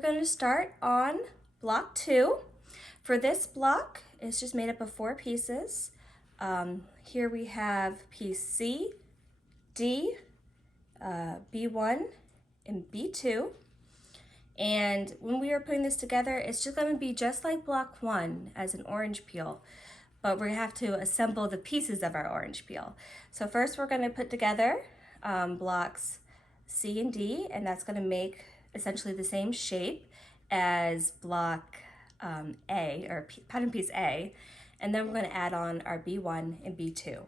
going to start on block 2. For this block, it's just made up of 4 pieces. Here we have piece C, D, B1, and B2. And when we are putting this together, it's just going to be just like block 1 as an orange peel, but we have to assemble the pieces of our orange peel. So first we're going to put together blocks C and D, and that's going to make essentially the same shape as block A, or pattern piece A, and then we're going to add on our B1 and B2.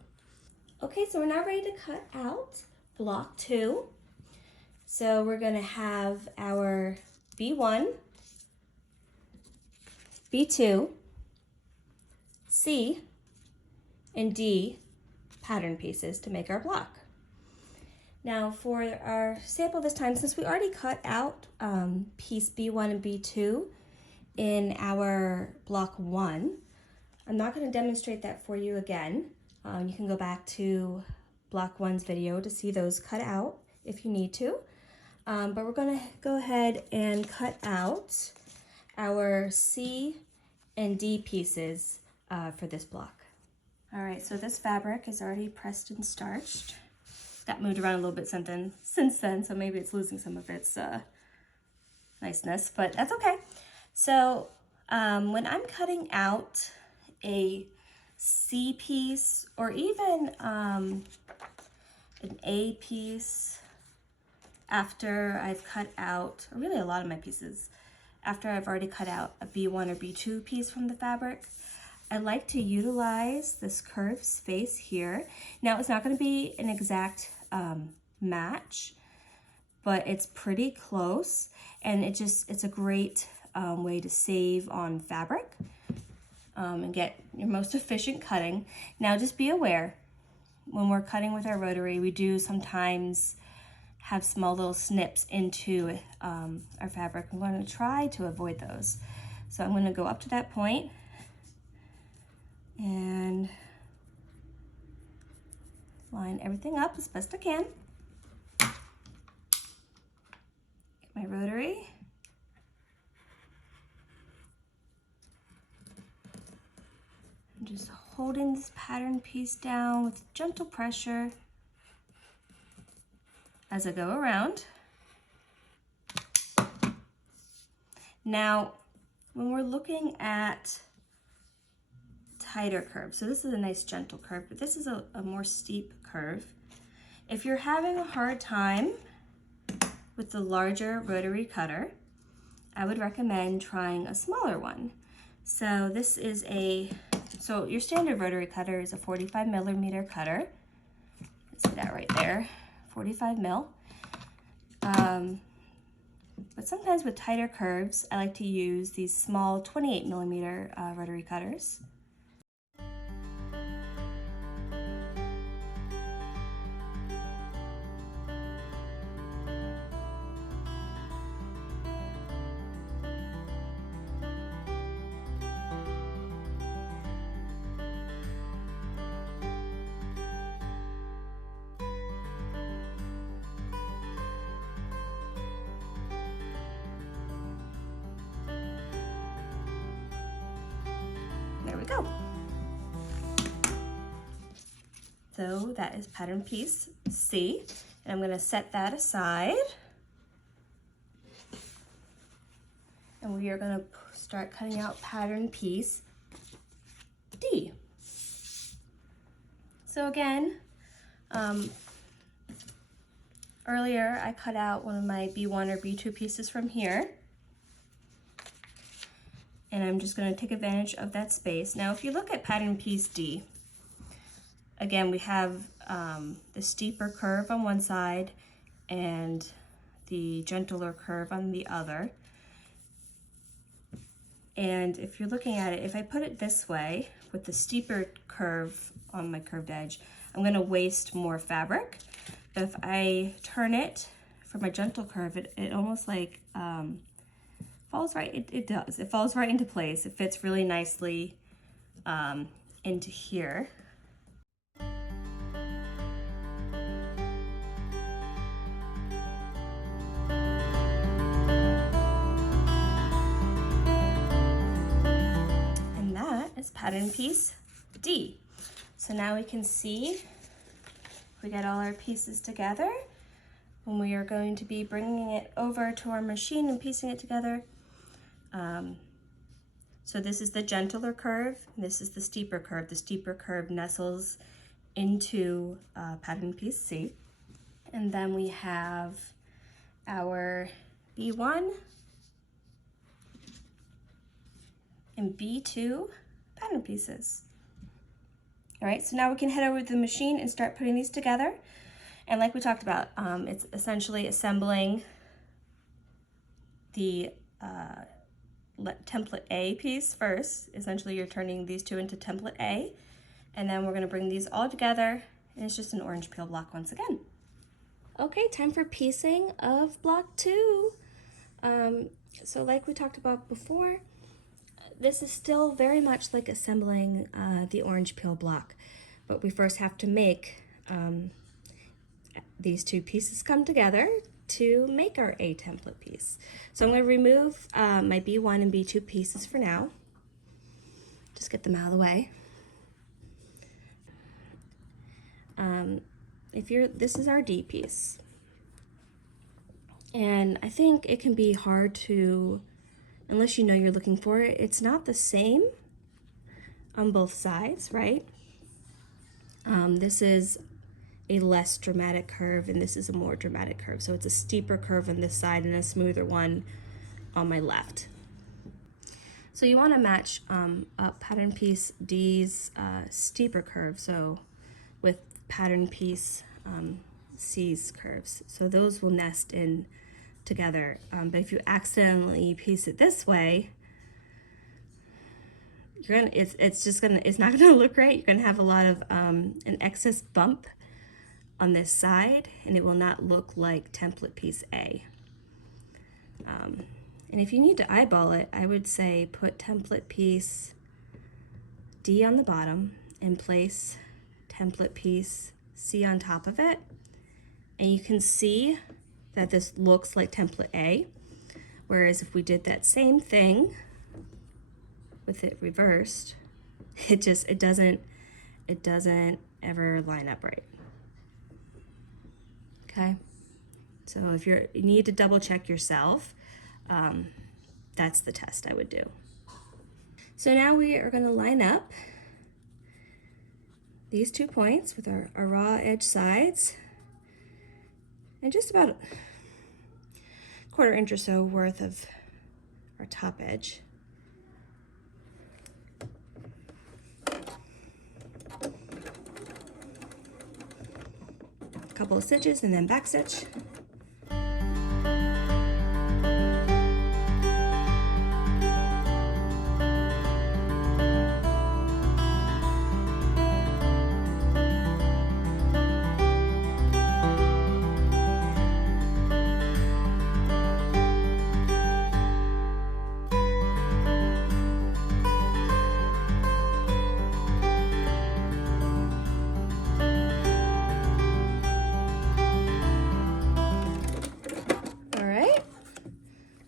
Okay, so we're now ready to cut out block 2. So we're going to have our B1, B2, C, and D pattern pieces to make our block. Now for our sample this time, since we already cut out piece B1 and B2 in our block 1, I'm not going to demonstrate that for you again. You can go back to block 1's video to see those cut out if you need to. But we're going to go ahead and cut out our C and D pieces for this block. All right, so this fabric is already pressed and starched. Got moved around a little bit since then, so maybe it's losing some of its niceness, but that's okay. So when I'm cutting out a C piece or even an A piece, after I've cut out, or really a lot of my pieces, after I've already cut out a B1 or B2 piece from the fabric, I like to utilize this curved space here. Now it's not going to be an exact match, but it's pretty close, and it's a great way to save on fabric and get your most efficient cutting. Now just be aware, when we're cutting with our rotary, we do sometimes have small little snips into our fabric. I'm going to try to avoid those. So I'm going to go up to that point and line everything up as best I can. Get my rotary. I'm just holding this pattern piece down with gentle pressure as I go around. Now, when we're looking at tighter curve, so this is a nice gentle curve, but this is a more steep curve. If you're having a hard time with the larger rotary cutter, I would recommend trying a smaller one. So this is so your standard rotary cutter is a 45mm cutter. See that right there, 45 mil. But sometimes with tighter curves, I like to use these small 28mm rotary cutters. There we go. So that is pattern piece C, and I'm going to set that aside. And we are going to start cutting out pattern piece D. So again, earlier I cut out one of my B1 or B2 pieces from here. And I'm just going to take advantage of that space. Now, if you look at pattern piece D, again, we have the steeper curve on one side and the gentler curve on the other. And if you're looking at it, if I put it this way with the steeper curve on my curved edge, I'm going to waste more fabric. But if I turn it for my gentle curve, it almost like falls right, it does. It falls right into place. It fits really nicely into here. pattern piece D. So now we can see we got all our pieces together, and we are going to be bringing it over to our machine and piecing it together. So this is the gentler curve, and this is the steeper curve. The steeper curve nestles into pattern piece C. And then we have our B1 and B2 pattern pieces. All right, so now we can head over to the machine and start putting these together. And like we talked about, it's essentially assembling the template A piece first. Essentially, you're turning these two into template A, and then we're gonna bring these all together, and it's just an orange peel block once again. Okay, time for piecing of block 2. So like we talked about before, this is still very much like assembling the orange peel block, but we first have to make these two pieces come together to make our A template piece. So I'm going to remove my B1 and B2 pieces for now. Just get them out of the way. This is our D piece. And I think it can be hard to, unless you know you're looking for it, it's not the same on both sides, right? This is a less dramatic curve, and this is a more dramatic curve. So it's a steeper curve on this side and a smoother one on my left. So you want to match up pattern piece D's steeper curve, so with pattern piece C's curves. So those will nest in together. But if you accidentally piece it this way, it's not gonna look right. You're gonna have a lot of an excess bump on this side, and it will not look like template piece A. And if you need to eyeball it, I would say put template piece D on the bottom and place template piece C on top of it, and you can see that this looks like template A, whereas if we did that same thing with it reversed, it doesn't ever line up right. Okay, so if you need to double check yourself, that's the test I would do. So now we are going to line up these 2 points with our raw edge sides, and just about a 1/4 inch or so worth of our top edge. A couple of stitches and then back stitch.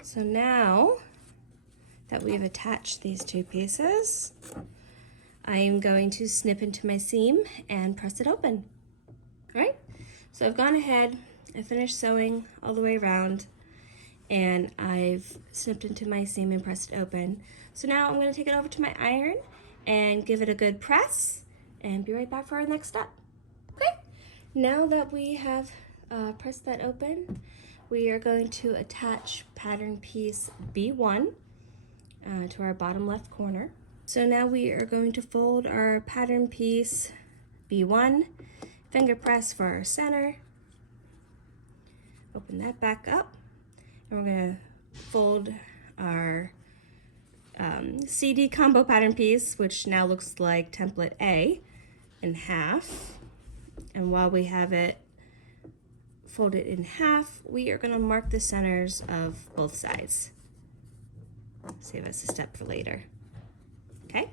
So now that we've attached these 2 pieces, I am going to snip into my seam and press it open. All right, so I've gone ahead, I finished sewing all the way around, and I've snipped into my seam and pressed it open. So now I'm going to take it over to my iron and give it a good press and be right back for our next step. Okay, now that we have pressed that open, we are going to attach pattern piece B1 to our bottom left corner. So now we are going to fold our pattern piece B1, finger press for our center, open that back up, and we're going to fold our CD combo pattern piece, which now looks like template A, in half. And while we have it folded in half, we are going to mark the centers of both sides. Save us a step for later. Okay?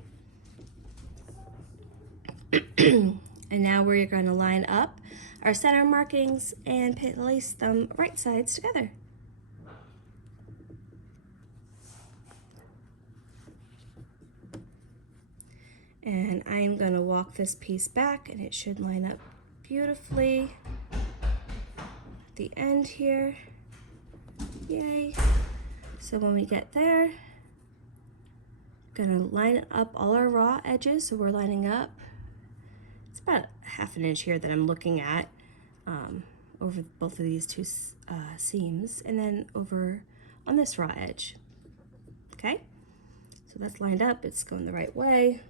And now we're going to line up our center markings and place them right sides together. And I'm going to walk this piece back and it should line up beautifully at the end here. Yay. So when we get there, gonna line up all our raw edges. So we're lining up, it's about 1/2 inch here that I'm looking at over both of these two seams, and then over on this raw edge. Okay, so that's lined up, it's going the right way.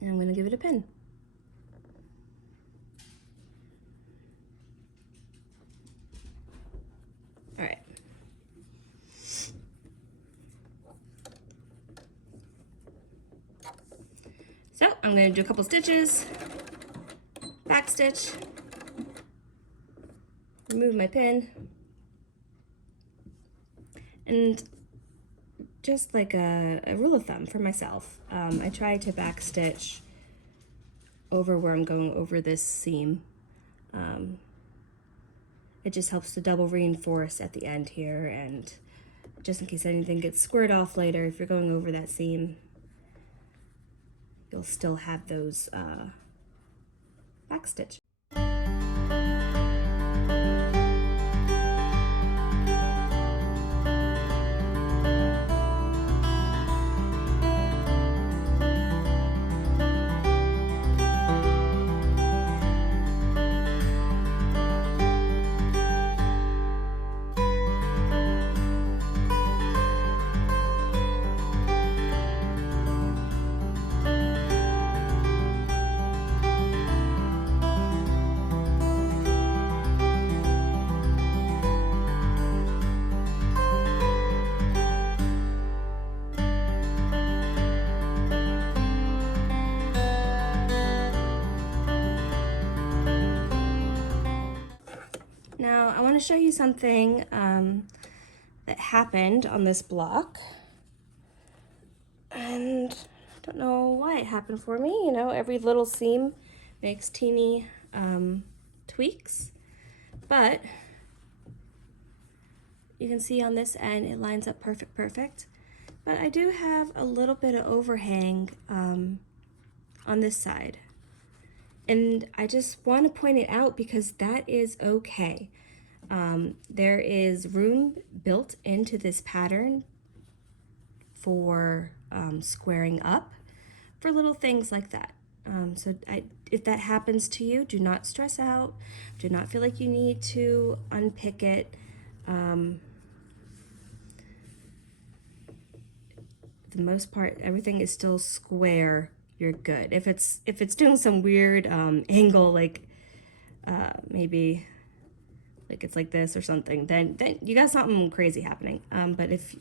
And I'm gonna give it a pin. All right. So I'm going to do a couple stitches, back stitch, remove my pin, and just like a rule of thumb for myself, I try to back stitch over where I'm going over this seam. It just helps to double reinforce at the end here, and just in case anything gets squared off later, if you're going over that seam, you'll still have those back stitch. Now I want to show you something that happened on this block, and I don't know why it happened for me. You know, every little seam makes teeny tweaks, but you can see on this end it lines up perfect. But I do have a little bit of overhang on this side. And I just want to point it out because that is okay. There is room built into this pattern for squaring up for little things like that. So if that happens to you, do not stress out. Do not feel like you need to unpick it. For the most part, everything is still square. You're good. If it's doing some weird angle, like maybe like it's like this or something, then you got something crazy happening. But if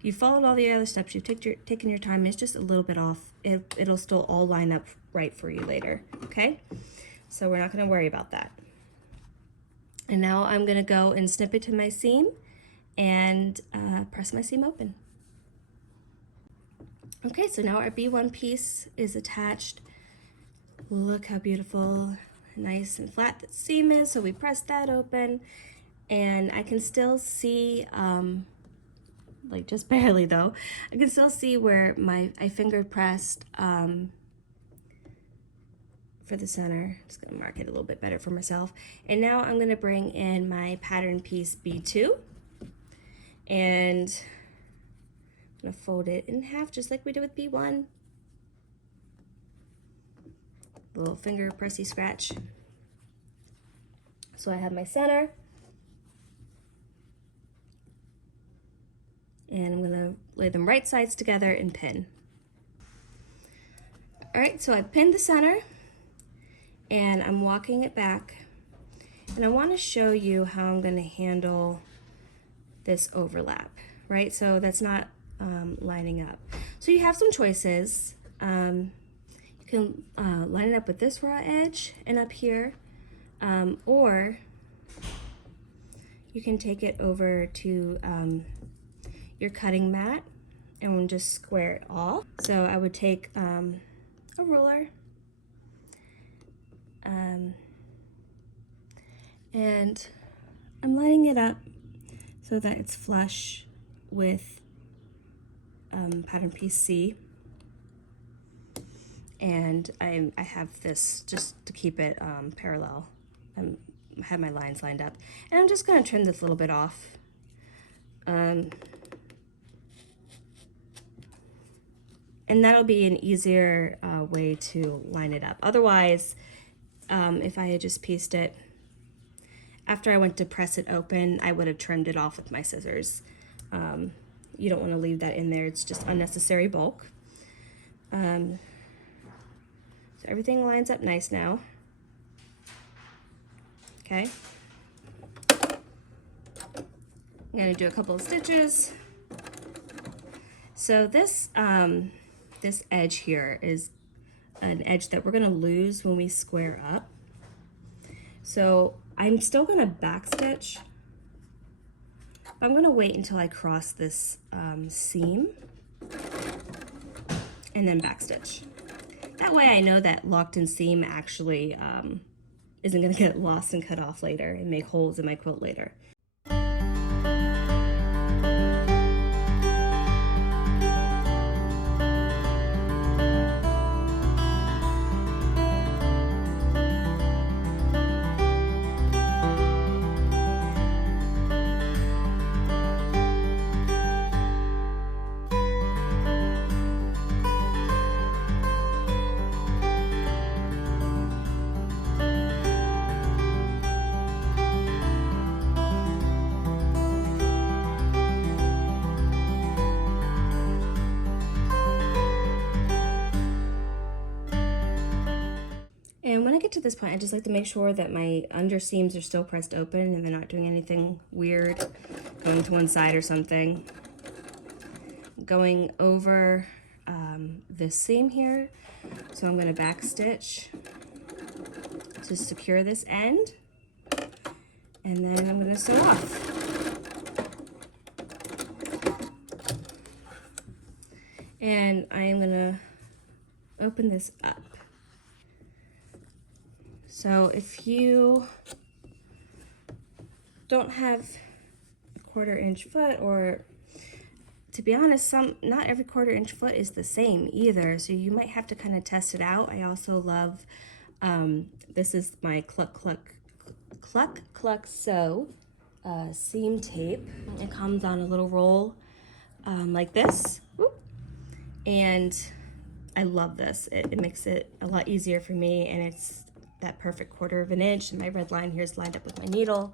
you followed all the other steps, you've taken your time, it's just a little bit off, it'll still all line up right for you later. Okay, so we're not going to worry about that. And now I'm going to go and snip it to my seam and press my seam open. Okay, so now our B1 piece is attached. Look how beautiful, nice and flat that seam is. So we press that open, and I can still see, like just barely though, I can still see where I finger pressed for the center. I'm just gonna mark it a little bit better for myself. And now I'm gonna bring in my pattern piece B2, and I'm gonna fold it in half just like we did with B1. A little finger pressy scratch. So I have my center, and I'm gonna lay them right sides together and pin. All right, so I pinned the center and I'm walking it back, and I want to show you how I'm going to handle this overlap, right? So that's not lining up. So you have some choices. You can line it up with this raw edge and up here, or you can take it over to your cutting mat and we'll just square it off. So I would take a ruler and I'm lining it up so that it's flush with pattern piece C. And I have this just to keep it parallel. I have my lines lined up. And I'm just going to trim this a little bit off. And that'll be an easier way to line it up. Otherwise, if I had just pieced it, after I went to press it open, I would have trimmed it off with my scissors. You don't want to leave that in there. It's just unnecessary bulk. So everything lines up nice now. Okay. I'm going to do a couple of stitches. So this this edge here is an edge that we're going to lose when we square up. So I'm still going to backstitch. I'm going to wait until I cross this seam and then backstitch. That way I know that locked in seam actually isn't going to get lost and cut off later and make holes in my quilt later. And when I get to this point, I just like to make sure that my under seams are still pressed open and they're not doing anything weird, going to one side or something. Going over this seam here, so I'm going to backstitch to secure this end, and then I'm going to sew off. And I am going to open this up. So if you don't have a 1/4 inch foot, or to be honest, not every 1/4 inch foot is the same either, so you might have to kind of test it out. I also love, this is my Cluck Cluck Sew seam tape. It comes on a little roll like this. Whoop. And I love this. It makes it a lot easier for me, and it's that perfect 1/4 inch, and my red line here is lined up with my needle.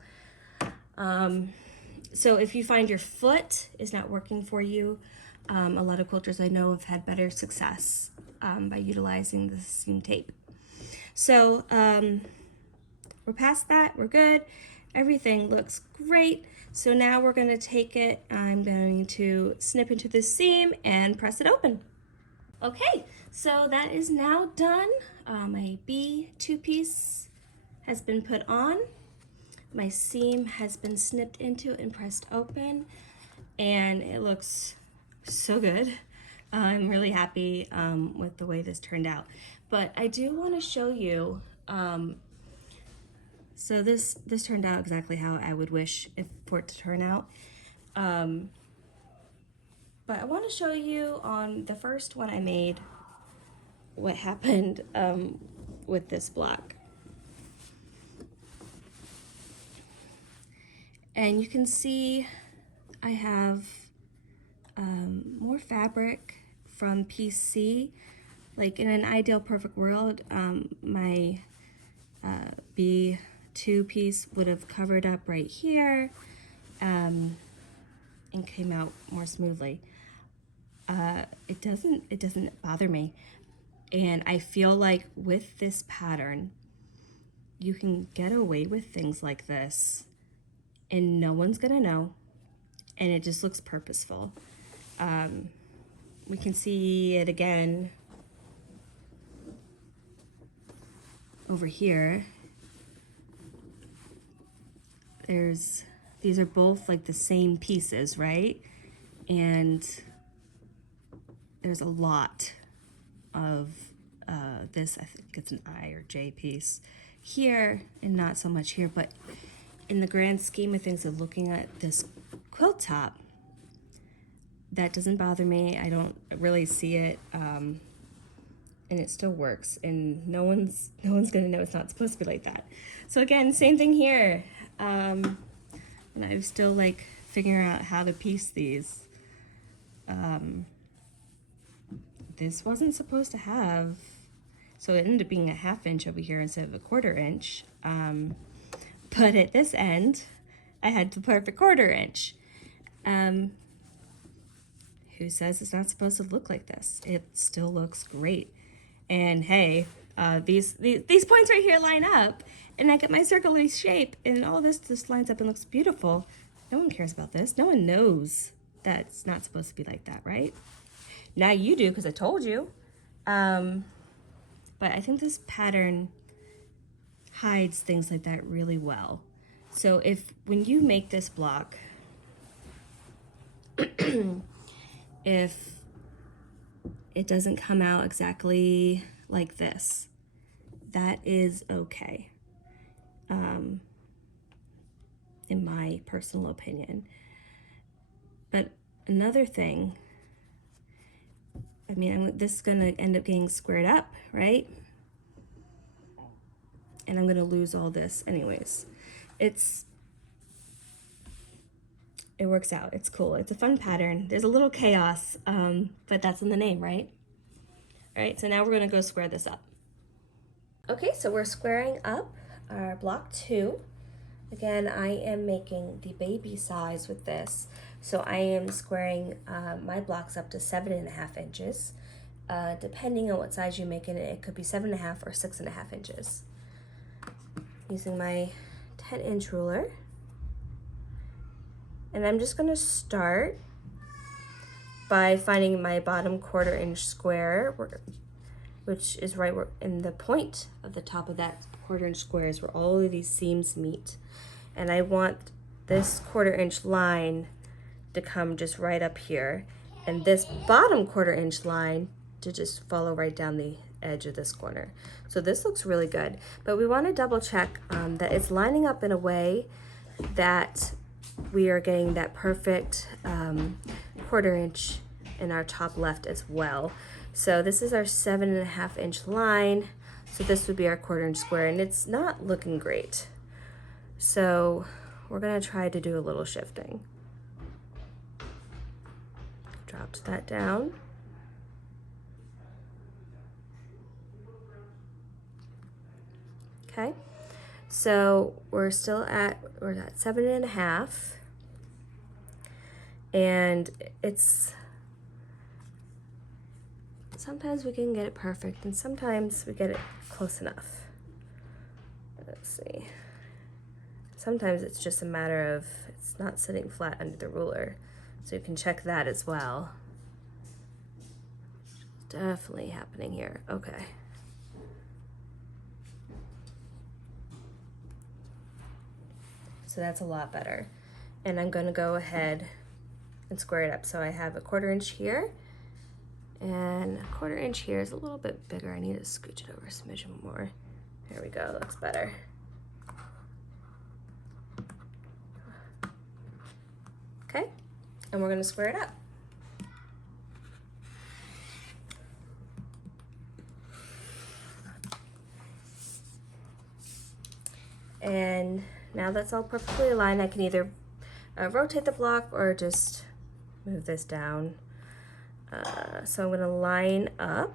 So if you find your foot is not working for you, a lot of quilters I know have had better success by utilizing the seam tape. So we're past that, we're good. Everything looks great. So now we're going to take it, I'm going to snip into the seam and press it open. Okay, so that is now done. My B2 piece has been put on. My seam has been snipped into and pressed open, and it looks so good. I'm really happy with the way this turned out. But I do want to show you, so this turned out exactly how I would wish for it to turn out. But I want to show you on the first one I made what happened with this block. And you can see I have more fabric from piece C. Like in an ideal perfect world, my B2 piece would have covered up right here and came out more smoothly. It doesn't bother me. And I feel like with this pattern, you can get away with things like this and no one's gonna know, and it just looks purposeful. We can see it again over here. These are both like the same pieces, right? And there's a lot of this, I think it's an I or J piece here and not so much here, but in the grand scheme of things of looking at this quilt top, that doesn't bother me. I don't really see it, and it still works, and no one's gonna know it's not supposed to be like that. So again, same thing here. And I'm still like figuring out how to piece these. This wasn't supposed to have, so it ended up being a 1/2 inch over here instead of a 1/4 inch. But at this end, I had the perfect 1/4 inch. Who says it's not supposed to look like this? It still looks great. And hey, these points right here line up, and I get my circular shape, and all this just lines up and looks beautiful. No one cares about this. No one knows that it's not supposed to be like that, right? Now you do, because I told you. But I think this pattern hides things like that really well. So when you make this block, if it doesn't come out exactly like this, that is okay, in my personal opinion. But another thing, I mean, this is gonna end up getting squared up, right? And I'm gonna lose all this anyways. It works out, it's cool, it's a fun pattern. There's a little chaos, but that's in the name, right? All right, so now we're gonna go square this up. Okay, so we're squaring up our block 2. Again, I am making the baby size with this. So I am squaring my blocks up to 7.5 inches. Depending on what size you make it could be 7.5 or 6.5 inches. Using my 10-inch ruler. And I'm just gonna start by finding my bottom 1/4 inch square, which is right where in the point of the top of that 1/4 inch square is where all of these seams meet. And I want this 1/4 inch line to come just right up here, and this bottom 1/4 inch line to just follow right down the edge of this corner. So this looks really good, but we want to double check that it's lining up in a way that we are getting that perfect 1/4 inch in our top left as well. So this is our 7.5 inch line. So this would be our 1/4 inch square, and it's not looking great. So we're gonna try to do a little shifting. Dropped that down. Okay, so we're at 7.5, and sometimes we can get it perfect and sometimes we get it close enough. Let's see. Sometimes it's just a matter of it's not sitting flat under the ruler, so you can check that as well. Definitely happening here. Okay. So that's a lot better. And I'm going to go ahead and square it up. So I have a 1/4 inch here, and a 1/4 inch here is a little bit bigger. I need to scooch it over a smidgen more. There we go, looks better. Okay, and we're going to square it up. And now that's all perfectly aligned. I can either rotate the block or just move this down. So I'm going to line up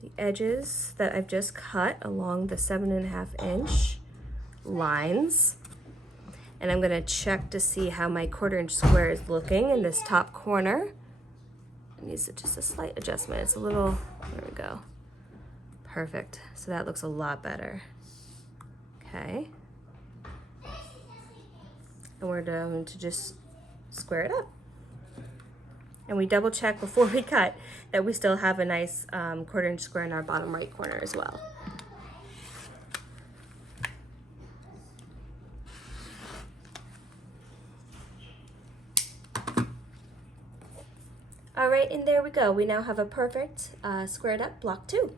the edges that I've just cut along the 7.5 inch lines. And I'm going to check to see how my 1/4 inch square is looking in this top corner. It needs just a slight adjustment. It's a little, there we go. Perfect. So that looks a lot better. Okay. And we're going to just square it up. And we double check before we cut that we still have a nice 1/4 inch square in our bottom right corner as well. All right, and there we go. We now have a perfect squared up block 2.